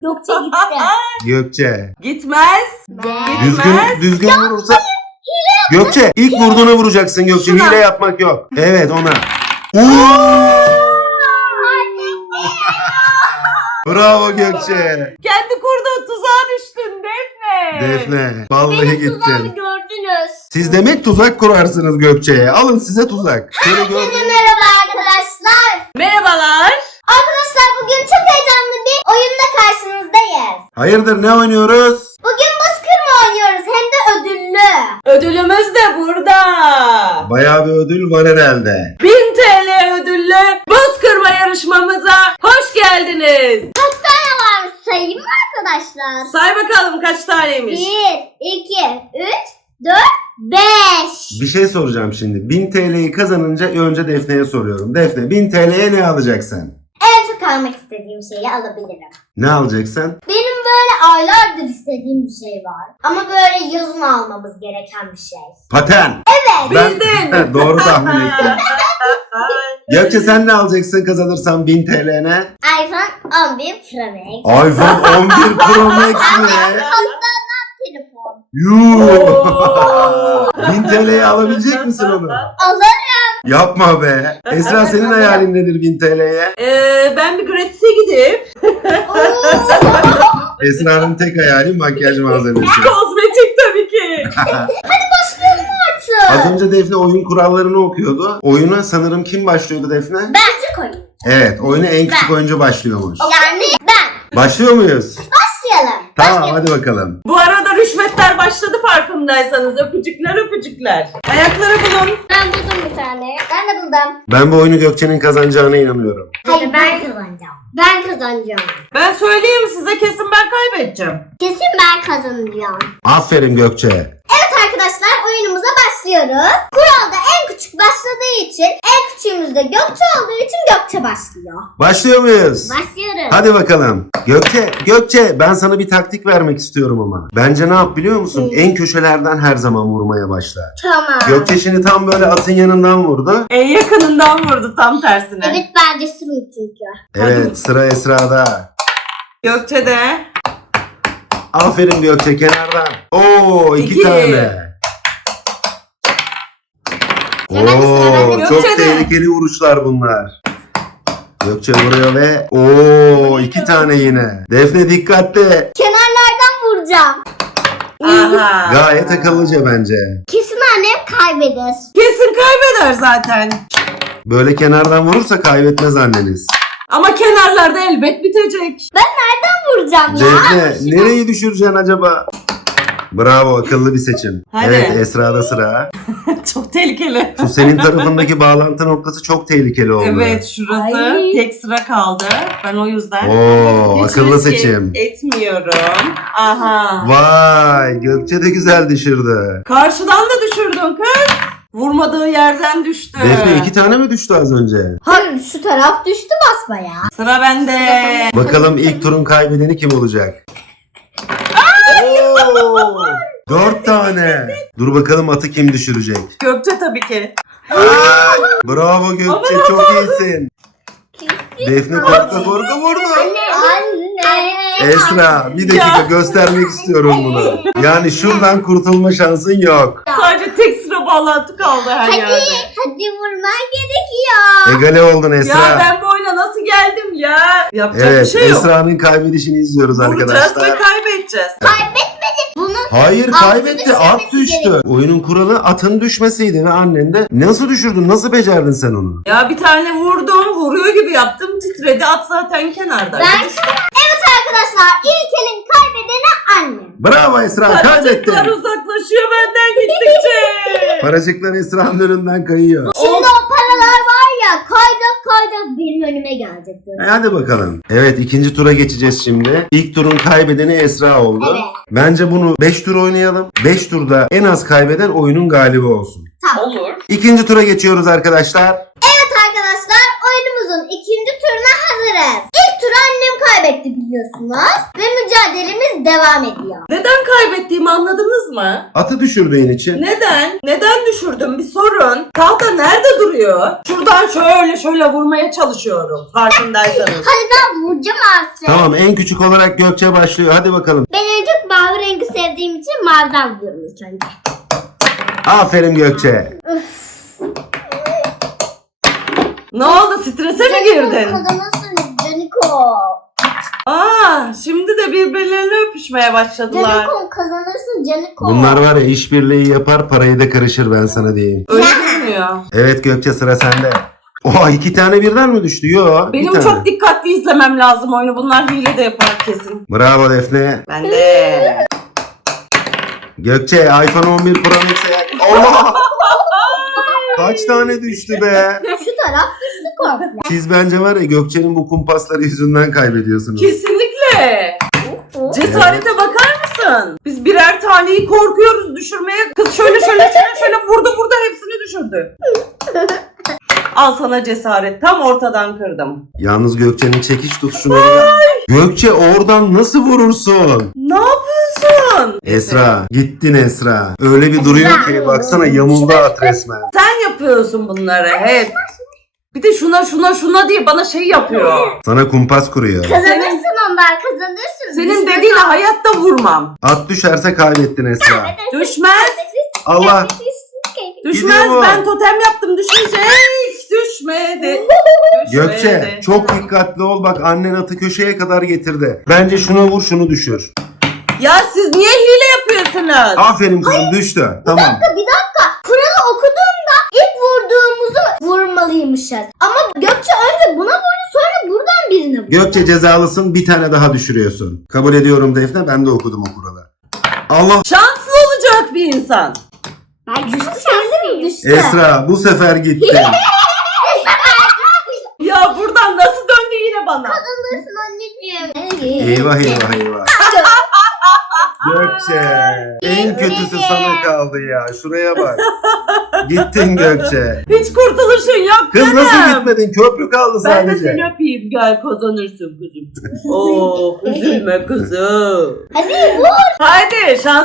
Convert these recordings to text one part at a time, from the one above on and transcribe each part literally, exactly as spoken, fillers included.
Gökçe gitti. Gökçe. Gitmez. Düzgün, düzgün vurursa. Gökçe ilk vurduğuna vuracaksın Gökçe. Şuna. Hile yapmak yok. Evet ona. Oo! Bravo Gökçe. Kendi kurduğu tuzağa düştün Defne. Defne. Vallahi Benim tuzağımı gittin. gördünüz. Siz demek tuzak kurarsınız Gökçe'ye. Alın size tuzak. Şöyle gördünüz. Merhaba arkadaşlar. Merhabalar. Arkadaşlar bugün çok heyecanlı bir oyunla karşınızdayız. Hayırdır ne oynuyoruz? Bugün buz kırma oynuyoruz hem de ödüllü. Ödülümüz de burada. Bayağı bir ödül var herhalde. bin T L ödüllü buz kırma yarışmamıza hoş geldiniz. Kaç tane var sayayım mı arkadaşlar? Say bakalım kaç taneymiş. bir, iki, üç, dört, beş. Bir şey soracağım şimdi. bin T L'yi kazanınca önce Defne'ye soruyorum. Defne bin T L'ye ne alacaksın? En çok almak istediğim şeyi alabilirim. Ne alacaksın? Benim böyle aylardır istediğim bir şey var. Ama böyle yazın almamız gereken bir şey. Paten. Evet. Ben Bildin. doğru tahmin ettim. Gökçe sen ne alacaksın kazanırsan bin T L'ne? iPhone on bir Pro Max. iPhone on bir Pro Max mi? Telefon. Yuuu. bin T L'ye alabilecek misin onu? Alırım. Yapma be. Esra senin hayalin nedir bin T L'ye? Ee, ben bir gratis'e gidip Esra'nın tek hayali makyaj malzemesi. kozmetik tabii ki. Az önce Defne oyun kurallarını okuyordu. Oyuna sanırım kim başlıyordu Defne? Bence koyun. Evet, oyuna en küçük oyuncu başlıyormuş. Yani ben. Başlıyor muyuz? Başlayalım. Tamam hadi bakalım. Bu arada rüşvetler başladı farkındaysanız. Öpücükler öpücükler. Ayakları bulun. Ben buldum bir tane. Ben de buldum. Ben bu oyunu Gökçe'nin kazanacağına inanıyorum. Hayır ben kazanacağım. Ben kazanacağım. Ben söyleyeyim size kesin ben kaybedeceğim. Kesin ben kazanacağım. Aferin Gökçe. Evet arkadaşlar oyunumuza başlıyoruz. Kuralda en küçük başladığı için en küçüğümüz de Gökçe olduğu için Gökçe başlıyor. Başlıyor muyuz? Başlıyoruz. Hadi bakalım. Gökçe, Gökçe ben sana bir taktik vermek istiyorum ama. Bence ne yap biliyor musun? Hı. En köşelerden her zaman vurmaya başla. Tamam. Gökçe şimdi tam böyle atın yanından vurdu. En yakınından vurdu tam tersine. Evet ben cesurum çünkü. Evet sıra Esra'da. Gökçe de. Aferin Gökçe kenardan. Oo iki, İki. tane. Sıra bende, sıra Oo bende. çok Gökçe de. tehlikeli vuruşlar bunlar. Gökçe vuruyor ve oo iki tane yine. Defne dikkatli. Kenarlardan vuracağım. Aha. Gayet akıllıca bence. Kesin annem kaybeder. Kesin kaybeder zaten. Böyle kenardan vurursa kaybetmez anneniz. Ama kenarlarda elbet bitecek. Vuracağım ya. Defne nereyi düşüreceksin acaba? Bravo akıllı bir seçim. Hadi. Evet Esra'da sıra. Çok tehlikeli. Şu senin tarafındaki bağlantı noktası çok tehlikeli oldu. Evet şurası Ay. tek sıra kaldı. Ben o yüzden Oo hiç akıllı risk seçim. etmiyorum. Aha. Vay Gökçe de güzel düşürdü. Karşıdan da düşürdün kız. Vurmadığı yerden düştü. Defne iki tane mi düştü az önce? Hayır şu taraf düştü basmaya. Sıra bende. Bakalım ilk turun kaybedeni kim olacak? Oo, dört tane. Dur bakalım atı kim düşürecek? Gökçe tabii ki. Ay, bravo Gökçe çok iyisin. Defne korka korka vurdu. Anne. Esra bir dakika Ya. göstermek istiyorum bunu. Yani şuradan kurtulma şansın yok. Sadece tek sıra bağlantı kaldı her Hadi, yerde. hadi vurman gerekiyor. Egale oldun Esra. Ya ben bu oyuna nasıl geldim ya? Yapacak Evet bir şey yok. Esra'nın kaybedişini izliyoruz Vuracağız ve arkadaşlar. kaybedeceğiz. Bunun Hayır Atın kaybetti at düşmesi düştü. gerekiyor. Oyunun kuralı atın düşmesiydi ve annen de nasıl düşürdün nasıl becerdin sen onu? Ya bir tane vurdum, vuruyor gibi yaptım, titredi. At zaten kenarda. ben evet arkadaşlar ilk elin kaybedeni annem. Bravo Esra kaybetti. Paracıklar uzaklaşıyor benden gittikçe. Paracıklar Esra'nın önünden kayıyor. Şimdi o paralar var ya kayacak kayacak benim önüme gelecek böyle. E, Hadi bakalım. Evet ikinci tura geçeceğiz şimdi. İlk turun kaybedeni Esra oldu. Evet. Bence bunu beş tur oynayalım. beş turda en az kaybeden oyunun galibi olsun. Olur. İkinci tura geçiyoruz arkadaşlar. Evet arkadaşlar oyunumuzun ikinci turuna hazırız. İlk turu annem kaybetti biliyorsunuz. Ve mücadelemiz devam ediyor. Neden kaybettiğimi anladınız mı? Atı düşürdüğün için. Neden? Neden düşürdüm? Bir sorun. Tahta nerede duruyor? Şuradan şöyle şöyle vurmaya çalışıyorum. Farkındaysanız. Hadi ben vuracağım artık. Tamam, en küçük olarak Gökçe başlıyor. Hadi bakalım. Ben en çok mavi rengi sevdiğim için maviden vuruyorum ilk önce. Aferin Gökçe. Ne oldu? Strese mi girdin? Kazanırsın Caniko. Aa, şimdi de birbirlerine öpüşmeye başladılar. Caniko kazanırsın Caniko. Bunlar var ya, işbirliği yapar, parayı da karışır, ben sana diyeyim. Öyle bilmiyor. Evet Gökçe, sıra sende. Oha, iki tane birden mi düştü? Yo, bir Benim tane. çok dikkatli izlemem lazım oyunu. Bunlar hile de yapar kesin. Bravo Defne. Ben de. Gökçe, iPhone on bir Pro Max'e yak. Allah! Kaç tane düştü be? Şu taraf düştü komple. Siz bence var ya, Gökçe'nin bu kumpasları yüzünden kaybediyorsunuz. Kesinlikle. Cesarete bakar mısın? Biz birer taneyi korkuyoruz düşürmeye. Kız şöyle şöyle şöyle şöyle vurdu vurdu hepsini düşürdü. Al sana cesaret. Tam ortadan kırdım. Yalnız Gökçe'nin çekiş tutuşuna bak. Gökçe, oradan nasıl vurursun? Ne yapıyorsun? Esra, gittin Esra. Öyle bir duruyor ki baksana, yamuldu at resmen. Sen yapıyorsun bunları hep. Bir de şuna şuna şuna diye bana şey yapıyor. Sana kumpas kuruyor. Kazanırsın onlar kazanırsın. Senin dediğine hayatta vurmam. At düşerse kaybettin Esra. Düşmez. Allah. Düşmez. Gidiyor bu. Ben totem yaptım. Düşmeyecek. Düşmedi. Gökçe, Düşmedi. çok dikkatli ol, bak annen atı köşeye kadar getirdi. Bence şuna vur, şunu düşür. Ya siz niye hile yapıyorsunuz? Aferin kızım, düştü. Tamam. Bir dakika. Kuralı okuduğumda ilk vurduğumuzu vurmalıymışız. Ama Gökçe önce buna vurdu sonra buradan birine vurdu. Gökçe, cezalısın, bir tane daha düşürüyorsun. Kabul ediyorum Defne, ben de okudum o kuralı. Allah. Şanslı olacak bir insan. Ben düştü sen mi düştü? Esra, bu sefer gitti. Ya buradan nasıl döndü yine bana? Kazanırsın anneciğim. Eyvah eyvah eyvah. Gökçe, en kötüsü sana kaldı ya. Şuraya bak. Gittin Gökçe. Hiç kurtuluşun yok Kız canım. nasıl gitmedin? Köprü kaldı Ben de sadece. seni öpeyim. Gel kazanırsın kızım. Oh üzülme kızım. Hadi vur. Haydi şans.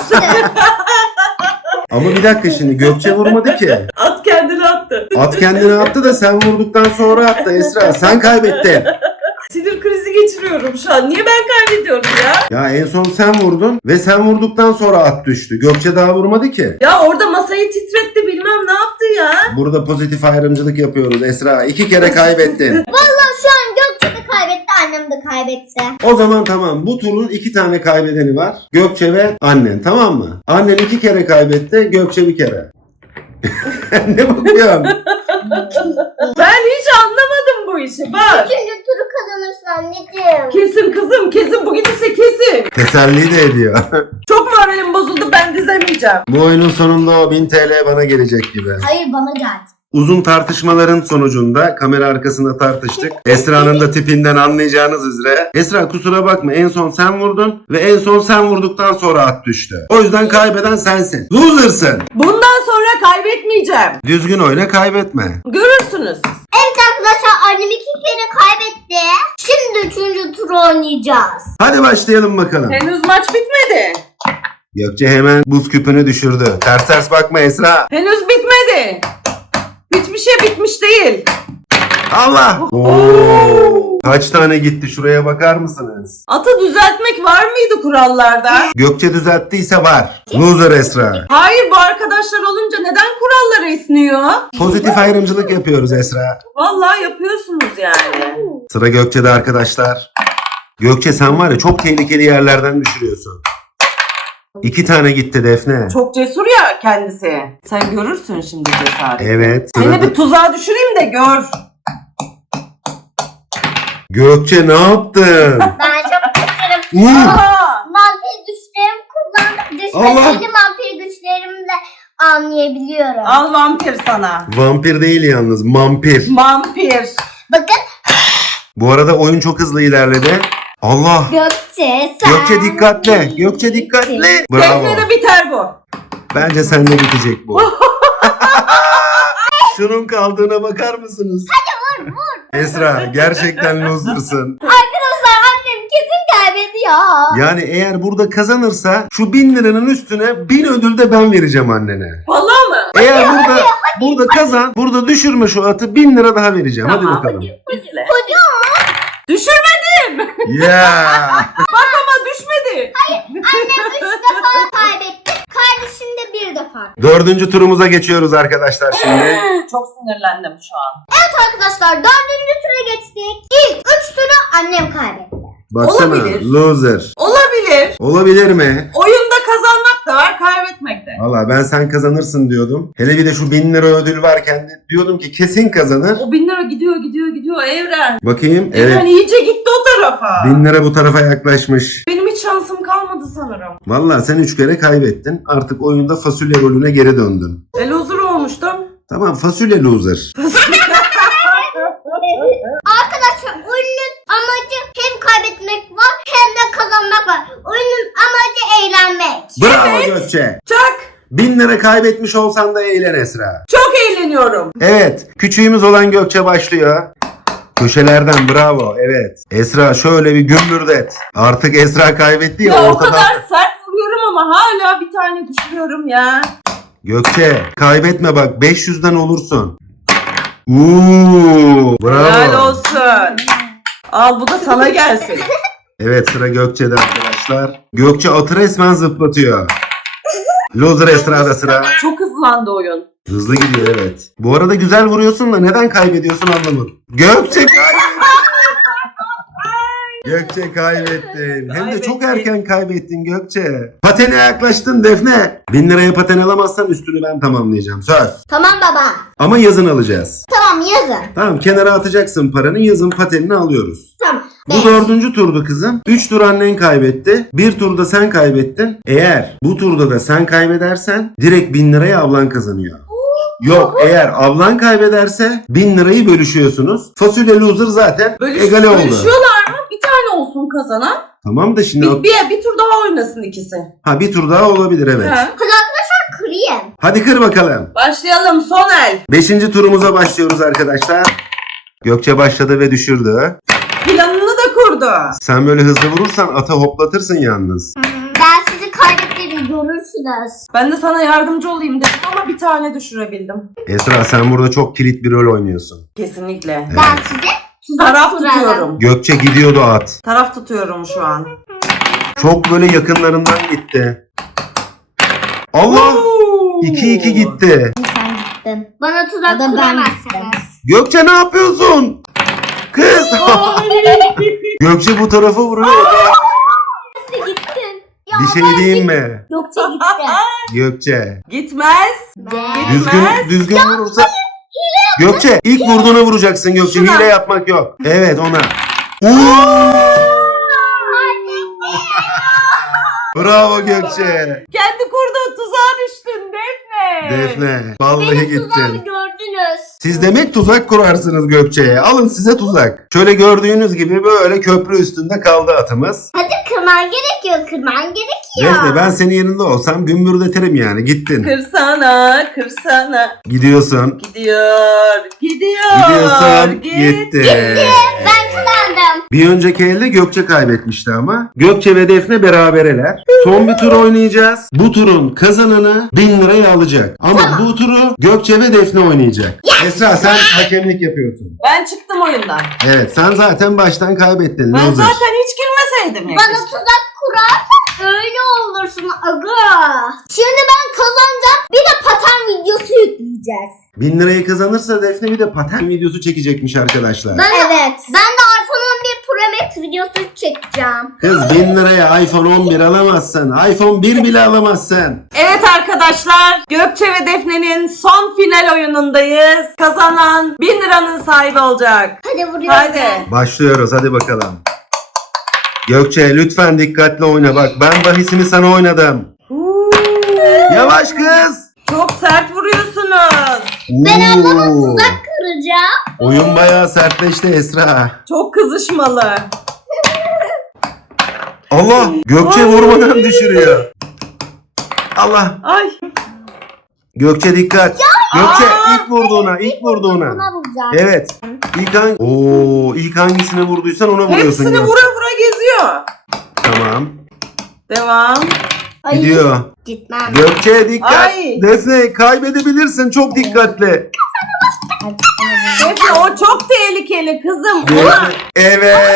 Ama bir dakika, şimdi Gökçe vurmadı ki. At kendini attı. At kendini attı da sen vurduktan sonra attı Esra. Sen kaybettin. Sinir krizi geçiriyorum şu an. Niye ben kaybediyorum ya? Ya en son sen vurdun ve sen vurduktan sonra at düştü. Gökçe daha vurmadı ki. Ya orada masayı titretti bilmem ne yaptı ya. Burada pozitif ayrımcılık yapıyoruz Esra. İki kere kaybettin. Vallahi şu an Gökçe de kaybetti, annem de kaybetti. O zaman tamam, bu turun iki tane kaybedeni var. Gökçe ve annen, tamam mı? Annen iki kere kaybetti, Gökçe bir kere. Ne bakıyorsun? Ben hiç anlamadım bu işi bak. Üçüncü turu kazanırsın anneciğim. Kesin kızım kesin bu gidişle kesin. Teselli de ediyor. Çok moralim bozuldu ben dizemeyeceğim. Bu oyunun sonunda o bin T L bana gelecek gibi. Hayır bana geldi. Uzun tartışmaların sonucunda kamera arkasında tartıştık. Esra'nın da tipinden anlayacağınız üzere. Esra, kusura bakma, en son sen vurdun ve en son sen vurduktan sonra at düştü. O yüzden kaybeden sensin. Loser'sın. Bundan sonra kaybetmeyeceğim. Düzgün oyna, kaybetme. Görürsünüz. Evet arkadaşlar, annem iki kere kaybetti. Şimdi üçüncü turu oynayacağız. Hadi başlayalım bakalım. Henüz maç bitmedi. Gökçe hemen buz küpünü düşürdü. Ters ters bakma Esra. Henüz bitmedi. Hiçbir şey bitmiş değil. Allah! Oo! Kaç tane gitti, şuraya bakar mısınız? Atı düzeltmek var mıydı kurallarda? Gökçe düzelttiyse var. Loser Esra. Hayır bu arkadaşlar olunca neden kurallara esniyor? Pozitif ayrımcılık yapıyoruz Esra. Vallahi yapıyorsunuz yani. Sıra Gökçe'de arkadaşlar. Gökçe, sen var ya, çok tehlikeli yerlerden düşürüyorsun. İki tane gitti Defne. Çok cesur ya kendisi. Sen görürsün şimdi cesareti. Evet. Seni Sırada... bir tuzağa düşüreyim de gör. Gökçe, ne yaptın? Ben çok güçlerim. Uuu! Aa! Vampir güçlerimi kullandım. Allah! Düşmeseydi vampir güçlerimi de anlayabiliyorum. Al vampir sana. Vampir değil yalnız, mampir. Vampir. Bakın Bu arada oyun çok hızlı ilerledi. Allah! Gökçe sen. Gökçe dikkatli. Gökçe dikkatli. Bravo. Defne de biter bu. Bence sende bitecek bu. Şunun kaldığına bakar mısınız? Hadi vur vur. Esra, gerçekten loser'sın. Arkadaşlar annem kesin kaybediyor. ya. Yani eğer burada kazanırsa şu bin liranın üstüne bin ödül de ben vereceğim annene. Vallahi mı? Eğer burada burada kazan, burada düşürme şu atı, bin lira daha vereceğim. Hadi Tamam. bakalım. İzle. Hadi. Düşürmedim. Ya. Bak ama düşmedi. Annem üç defa kaybetti. Kardeşim de bir defa. Dördüncü turumuza geçiyoruz arkadaşlar şimdi. Çok sinirlendim şu an. Evet arkadaşlar dördüncü tura geçtik. İlk üç turu annem kaybetti. Baksana, Olabilir. loser. Olabilir. Olabilir mi? Oyunda kazanmak da var, kaybetmek de. Valla ben sen kazanırsın diyordum. Hele bir de şu bin lira ödül varken de diyordum ki kesin kazanır. O bin lira gidiyor gidiyor gidiyor Evren. Bakayım. Evren Evet. iyice gitti o tarafa. Bin lira bu tarafa yaklaşmış. Benim hiç şansım kalmadı sanırım. Valla sen üç kere kaybettin. Artık oyunda fasulye rolüne geri döndün. El huzur olmuştum. Tamam, fasulye loser. Arkadaşlar oyunun amacı hem kaybetmek var hem de kazanmak var. Oyunun amacı eğlenmek. Bravo Gökçe. Çak. Bin lira kaybetmiş olsan da eğlen Esra. Çok eğleniyorum. Evet, küçüğümüz olan Gökçe başlıyor. Köşelerden bravo, evet. Esra şöyle bir gümbürdet. Artık Esra kaybetti ya, Ya o ortadan. kadar sert vuruyorum ama hala bir tane düşürüyorum ya. Gökçe kaybetme bak, beş yüzden olursun. Uuu, bravo. Helal olsun. Al bu da sana gelsin. Evet, sıra Gökçe'de arkadaşlar. Gökçe atı resmen zıplatıyor. Loser Esra'da sıra. Çok hızlandı oyun. Hızlı gidiyor, evet. Bu arada güzel vuruyorsun da neden kaybediyorsun anlamadım. Gökçe kaybettin. Gökçe kaybettin. Hem de çok erken kaybettin Gökçe. Patene yaklaştın Defne. Bin liraya paten alamazsan üstünü ben tamamlayacağım. Söz. Tamam baba. Ama yazın alacağız. Tamam yazın. Tamam, kenara atacaksın paranı, yazın patenini alıyoruz. Tamam. Bu Beş. dördüncü turdu kızım. Üç tur annen kaybetti. Bir turda sen kaybettin. Eğer bu turda da sen kaybedersen direkt bin lirayı ablan kazanıyor. Yok, eğer ablan kaybederse bin lirayı bölüşüyorsunuz. Fasulye loser zaten Bölüş, egale oldu. bölüşüyorlar mı? Bir tane olsun kazanan. Tamam da şimdi Bir, bir, bir tur daha oynasın ikisi. ha bir tur daha olabilir, evet. He. Hadi arkadaşlar kırayım. Hadi kır bakalım. Başlayalım son el. Beşinci turumuza başlıyoruz arkadaşlar. Gökçe başladı ve düşürdü. Planını da kurdu. Sen böyle hızlı vurursan ata hoplatırsın yalnız. Ben sizi kaybettiğimi görürsünüz. Ben de sana yardımcı olayım dedim ama bir tane düşürebildim. Esra, sen burada çok kilit bir rol oynuyorsun. Kesinlikle. Ben size tuzak Taraf kurarım. tutuyorum. Gökçe gidiyordu at. Taraf tutuyorum şu an. Çok böyle yakınlarından gitti. Allah! iki iki gitti. Sen gittin. Bana tuzak kuramazsınız. Gökçe ne yapıyorsun? Kız! Gökçe bu tarafa vuruyor. Sen gittin. Ya Bir şey diyeyim mi? Gökçe gitti. Gökçe. Gitmez. Düzgün düzgün vurursa. Gökçe ilk vurduğuna vuracaksın Gökçe. Şuna. Hile yapmak yok. Evet, ona. Oo! Bravo Gökçe. Kendi kurduğu tuzağa düştün Defne. Defne. Vallahi Benim tuzağımı gittin. gördünüz. Siz demek tuzak kurarsınız Gökçe'ye. Alın size tuzak. Şöyle gördüğünüz gibi böyle köprü üstünde kaldı atımız. Hadi kırman gerekiyor. Kırman gerekiyor. Defne, ben senin yerinde olsam gümbürdetirim yani. Gittin. Kırsana, kırsana. Gidiyorsun. Gidiyor, gidiyor. Gidiyorsun. Git. Gitti. Ben kazandım. Bir önceki elde Gökçe kaybetmişti ama. Gökçe ve Defne berabereler. Son bir tur oynayacağız. Bu turun kazananı bin lirayı alacak. Ama bu turu Gökçe ve Defne oynayacak. Esra, sen hakemlik yapıyorsun. Ben çıktım oyundan. Evet, sen zaten baştan kaybettin. Ben Loser. zaten hiç girmeseydim. ya. Bana tuzak kurarsan öyle olursun aga. Şimdi ben kazanacağım. Bir de paten videosu yükleyeceğiz. Bin lirayı kazanırsa Defne bir de paten videosu çekecekmiş arkadaşlar. Ben evet. Ben de iPhone on bir Pro Max videosu çekeceğim. Kız, bin liraya iPhone on bir alamazsın. iPhone bir bile alamazsın. Evet arkadaşlar, Gökçe ve Defne'nin son final oyunundayız. Kazanan bin liranın sahibi olacak. Hadi vuruyorum. Hadi. Başlıyoruz, hadi bakalım. Gökçe lütfen dikkatli oyna, bak ben bahisimi sana oynadım. Yavaş kız. Çok sert vuruyorsunuz. Ben ablama Oo. tuzak kıracağım. Oyun bayağı sertleşti Esra. Çok kızışmalı. Allah, Gökçe Ay. vurmadan düşürüyor. Allah. Ay. Gökçe dikkat. Gökçe Aa. ilk vurduğuna, ilk vurduğuna. Buna vuracağım. Evet. İlk hangi Oo, ilk hangisini vurduysan ona vuruyorsun. Hepsini Gökçe. vura vura geziyor. Tamam. Devam. Ay, Gidiyor. Gitmem. Gökçe dikkat. Ay. Defne kaybedebilirsin. Çok dikkatli. Defne o çok tehlikeli kızım. Ona... Defne- Evet.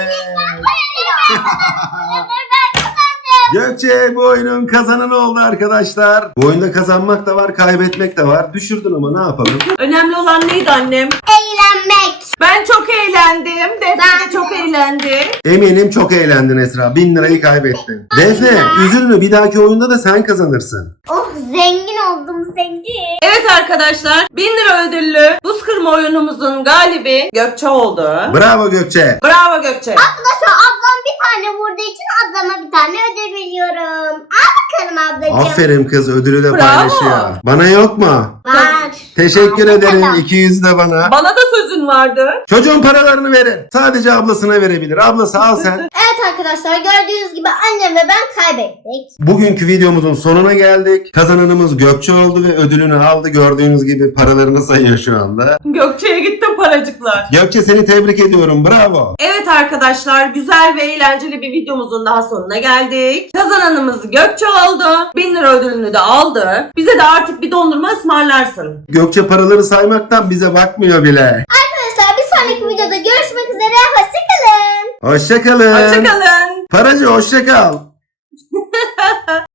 Gökçe bu oyunun kazananı oldu arkadaşlar. Bu oyunda kazanmak da var, kaybetmek de var. Düşürdün ama ne yapalım? Önemli olan neydi annem? Eğlenmek. Ben çok eğlendim. Defne Ben de çok de. eğlendi. Eminim çok eğlendin Esra. Bin lirayı kaybettin. Defne üzülme, bir dahaki oyunda da sen kazanırsın. Oh, zengin oldum, zengin. Evet arkadaşlar, bin lira ödüllü buz kırma oyunumuzun galibi Gökçe oldu. Bravo Gökçe. Bravo Gökçe. Arkadaşlar ablam bir tane vurduğu için ablama bir tane ödül veriyorum. Al bakalım ablacığım. Aferin kız, ödülü de Bravo. paylaşıyor. Bana yok mu? Var. Teşekkür Al ederim. bakalım. iki yüz de bana. Bana da sözün vardı. Çocuğun paralarını verir. Sadece ablasına verebilir. Ablası al sen. Evet arkadaşlar, gördüğünüz gibi annem ve ben kaybettik. Bugünkü videomuzun sonuna geldik. Kazananımız Gökçe oldu ve ödülünü aldı. Gördüğünüz gibi paralarını sayıyor şu anda. Gökçe'ye gitti paracıklar. Gökçe seni tebrik ediyorum. Bravo. Evet arkadaşlar, güzel ve eğlenceli bir videomuzun daha sonuna geldik. Kazananımız Gökçe oldu. bin lira ödülünü de aldı. Bize de artık bir dondurma ısmarlarsın. Gökçe paraları saymaktan bize bakmıyor bile. Arkadaşlar bir sonraki videoda görüşmek üzere. Hoşçakalın. Hoşça kalın. Hoşçakalın. Paracı hoşça kal.